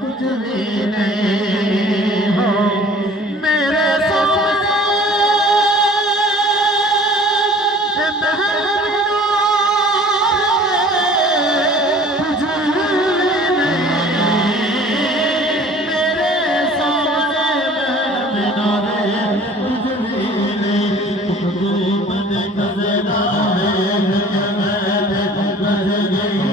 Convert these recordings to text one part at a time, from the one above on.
कुछ भी नहीं हो मेरे सामने कुछ भी नहीं मेरे सामने कुछ भी नहीं हुकूमत गज़रा है बह गई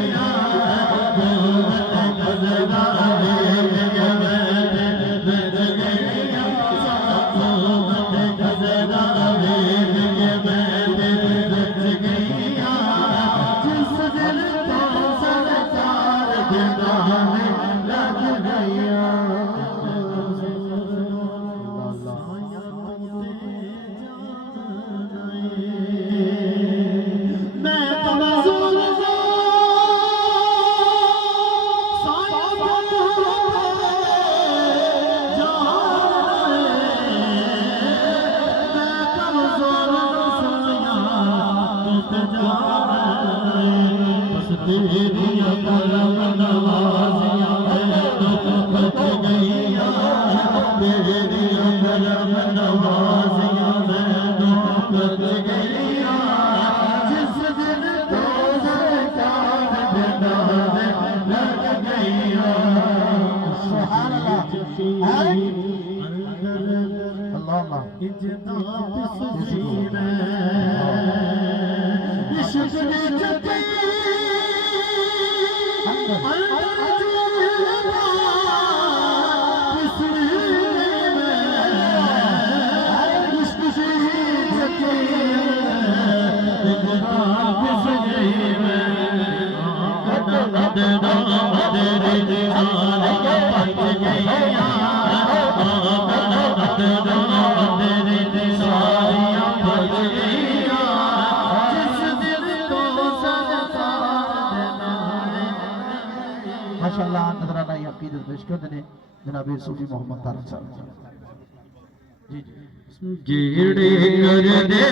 माशाअल्लाह नजराना अकीदत पेश कर देने जनाब सूफी मोहम्मद तारक साहब जी जेड़े कर दे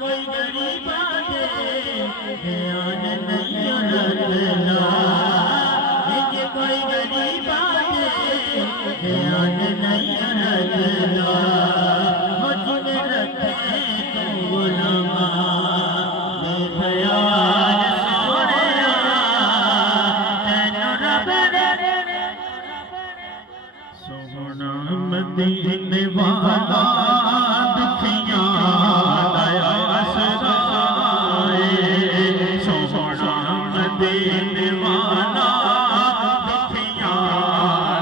कोई गरीब ध्यान नहीं रखना, कोई गरीब ध्यान नहीं रखना, मुझ में रखे तो गुलामा मदीने वाला दुखियां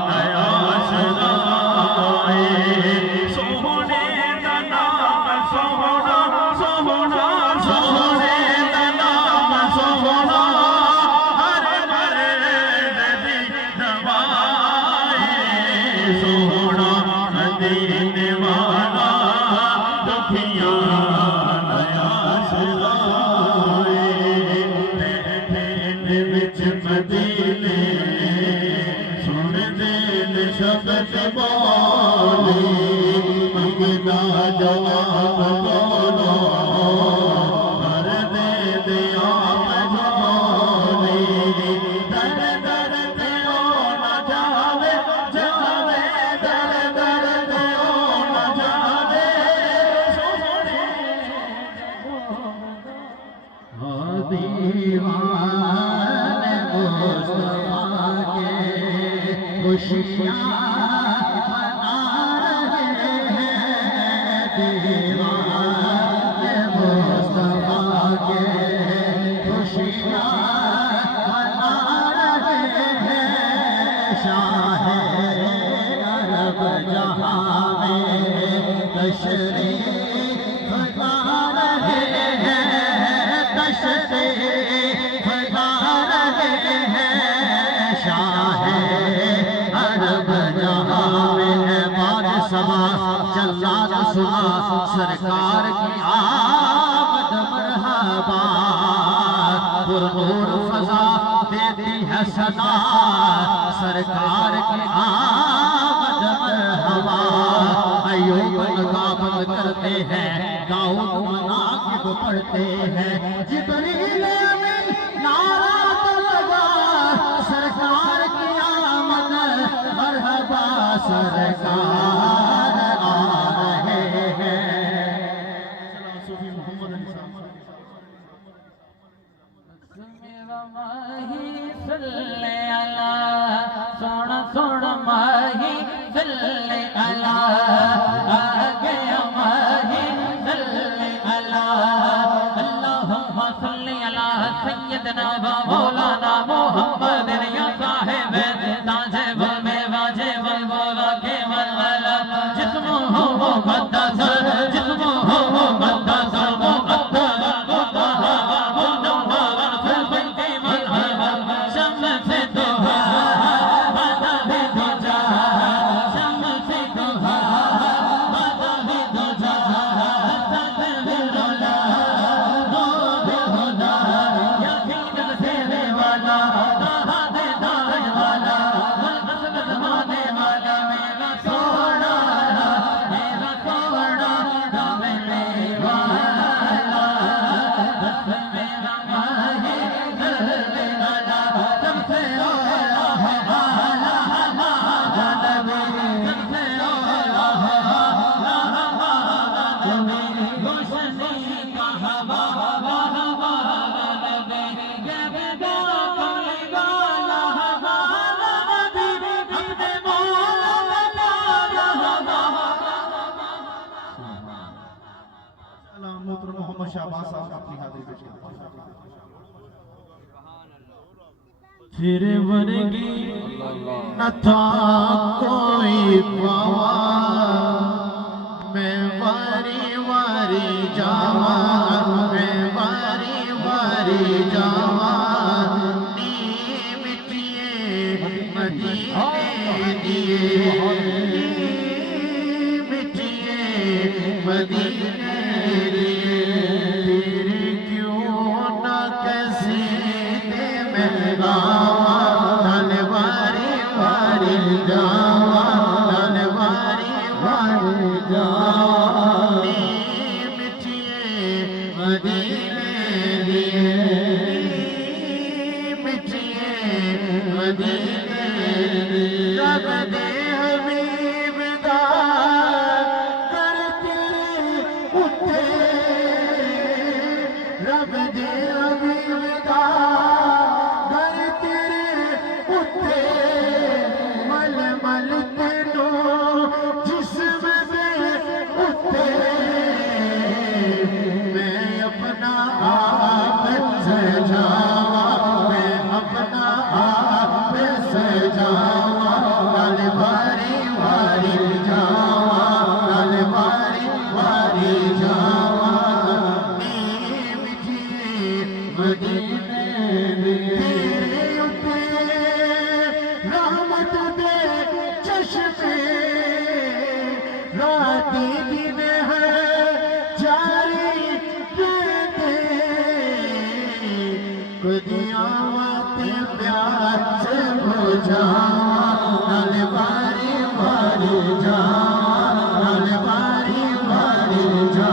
नया सदाए सोहने दा नाम सोहना सोहना सोहने दा नाम सोहना हर मर्द दी दवाए सोहना मदीने वाला दुखियां नया सदाए विच मदीने सुन दिल शब्द बोली मंगदा जवाब बोलो हर दे दिया जोली दर दर दियो न जावे जावे दर दर दियो न जावे दीवाने मुस्तफा के खुशियाँ मना रहे हैं दीवाने मुस्तफा के खुशियाँ मना रहे हैं शाह अरब जहाँ में तशरीफ ला रहे हैं तशरीफ ला रहे हैं शाह अरब जहाँ में बादशाह जल्लाद सुना सरकार की आमद मरहबा पुरनूर फजा देती है सदा सरकार की आमद मरहबा अय्यूब नगाबत करते हैं दाऊद मनाकिब पढ़ते हैं जिब्रील अमीन नारा तो लगा सरकार की आमद मरहबा सरकार आ रहे हैं सूफी मोहम्मद अली साहब मेरा माही सल्ले अला सोना सोना माही सल्ले अला आ गया माही सल्ले अला अल्लाहुम्मा सल्ली अला सय्यदना व मौलाना मुहम्मद या साहिब ताज में वाजे वला के वला जिस्म हो वो मुक़द्दस जिस्म हो वो मुक़द्दस मोहम्मद शाहबाज साहब अपनी हाजिरी पेश करते हैं फिर वर्गी न था कोई पावा मैं वारी वारी जावा मैं वारी वारी जावा नी मिट्टिए मदीने दिए मिट्टिए मदीने फिर क्यों न कैसे दे मैं गावा वारी वारी जावा वारी वारी जावा मिठिए मदीने दिए मिठिए मदीने रब दे हबीब दा करके उठे रब दे हबीब दा घर तेरे उठे मल मल तेनो जिस्म में उठे मैं अपना आप सजावा मैं तेरे उत्ते रहमत दे चश्मे राती दिन है जारी रहते कदी आवत प्यार से बुझा नल बारी बारी जा नल बारी बारी जा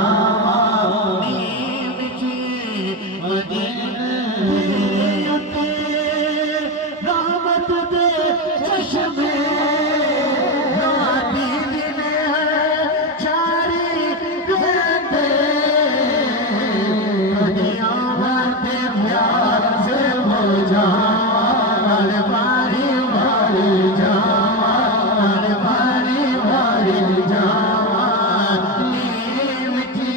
नीम जी मदीने उते रहमत दे चश्मे राती दिन है जारी रहते कदी आवत प्यार से बुझा नल बारी बारी जा नल बारी बारी जा नीम जी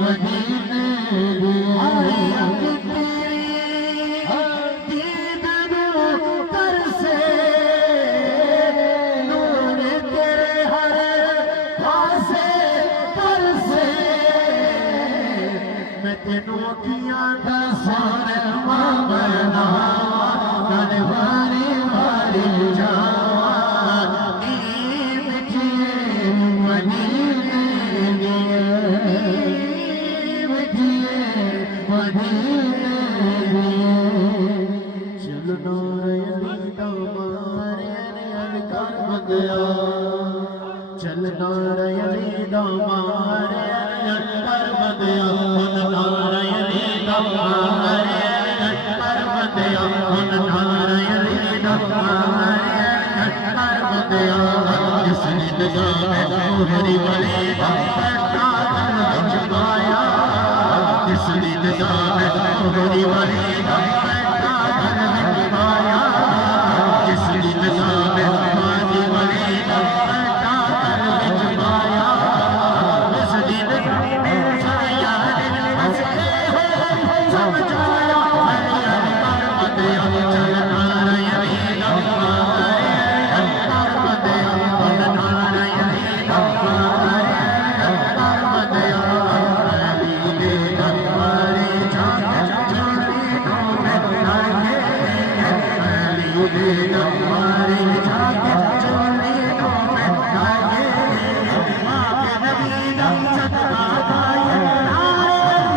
मदीने आई अग तेरी दीदार तरसे नूर तेरे हर पासे तरसे मैं तेनू अखियां दा सोरमा बना नल बारी बारी जा नीम जी मदीने चलना रयली दामारे अल कर बंदया चलना रयली दामारे अल कर बंदया रयली दामारे अल कर बंदया रयली दामारे अल कर बंदया जिस निगाह में हरी वाली पट्टा जमाया जिस निगाह में हरी वाली पट्टा जमाया जिस निगाह में हरी वाली पट्टा जमाया उस दिन साया दिन हंसते हो समझाया हरिया कर बंदया चलना रयली दामारे अल कर बंदया रयली दामारे अल कर बंदया हमारे जाके चोरी को में गाए माँ के नबी दा सदका गाए नारे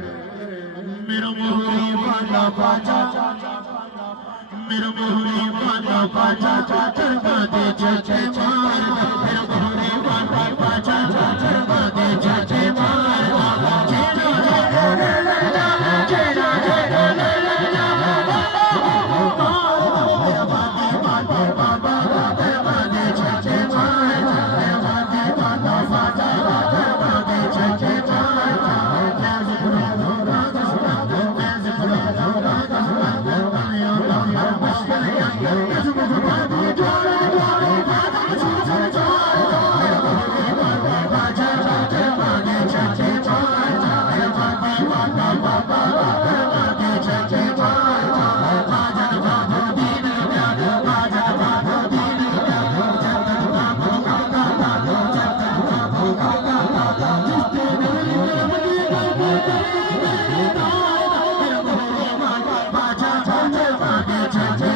मेरा मोहरी वाला बाजा मेरा मोहरी वाला बाजा चढ़वा दे चाचे मार मेरा मोहरी वाला बाजा चढ़वा दे चाचे मार चेरा चेरा बाबा चढ़वा दे चाचे मार वाला बाजा चढ़वा दे चाचे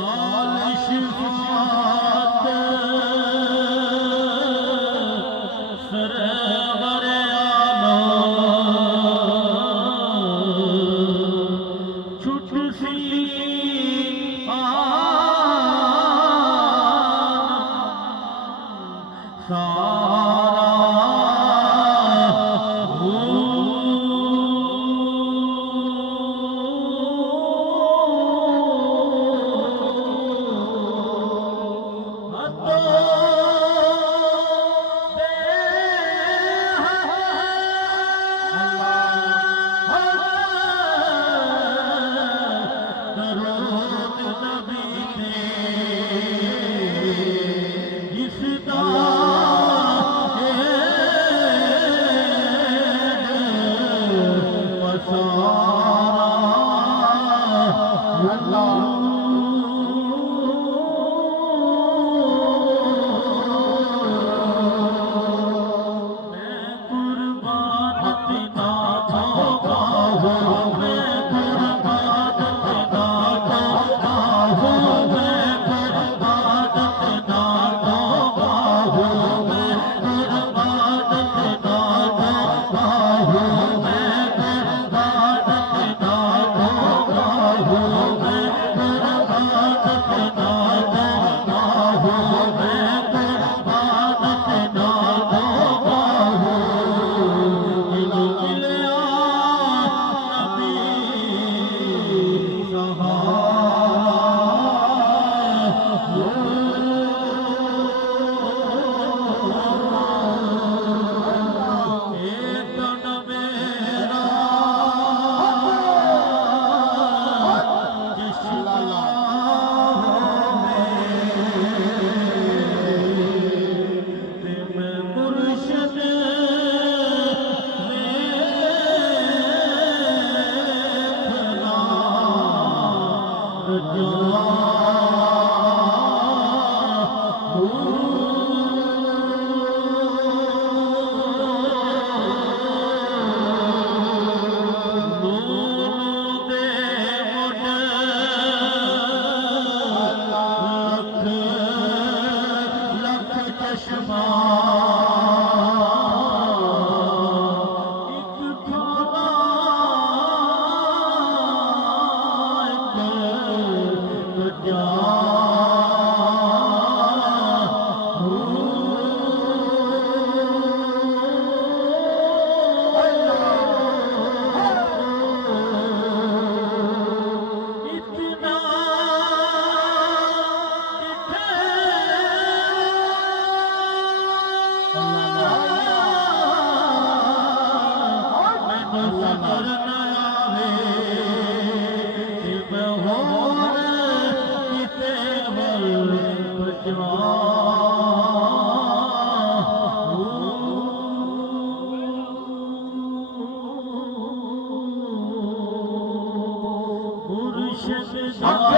नाल शिफा आगे